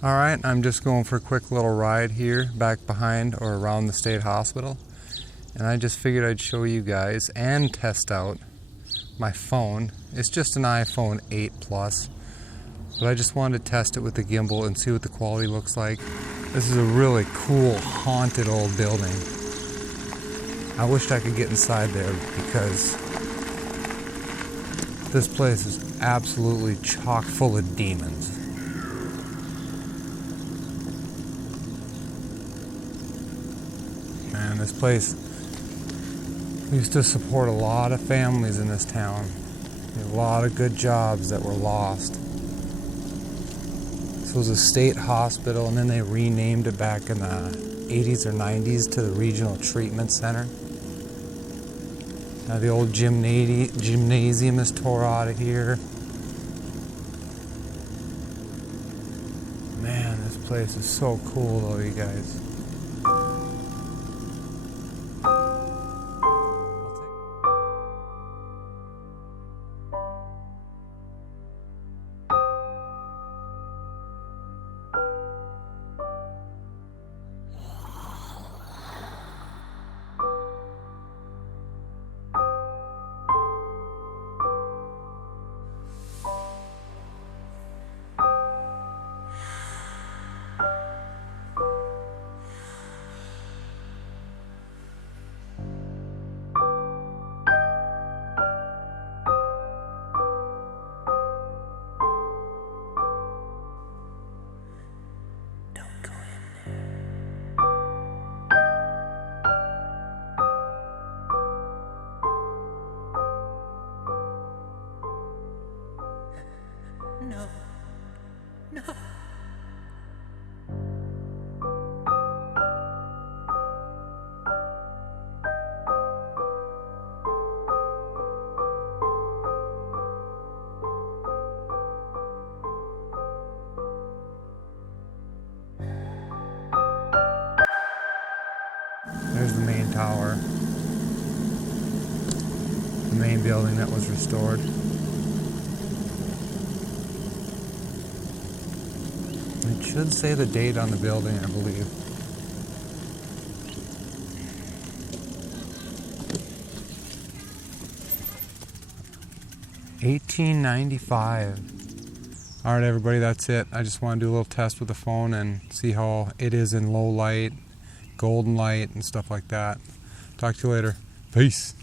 Alright, I'm just going for a quick little ride here back behind or around the state hospital, and I just figured I'd show you guys and test out my phone. It's just an iPhone 8 Plus, but I just wanted to test it with the gimbal and see what the quality looks like. This is a really cool haunted old building. I wished I could get inside there because this place is absolutely chock full of demons. Man, this place used to support a lot of families in this town. A lot of good jobs that were lost. This was a state hospital, and then they renamed it back in the 80s or 90s to the Regional Treatment Center. Now the old gymnasium is tore out of here. Man, this place is so cool though, you guys. No. No. There's the main tower. The main building that was restored. It should say the date on the building, I believe. $18.95. Alright everybody, that's it. I just want to do a little test with the phone and see how it is in low light, golden light, and stuff like that. Talk to you later. Peace.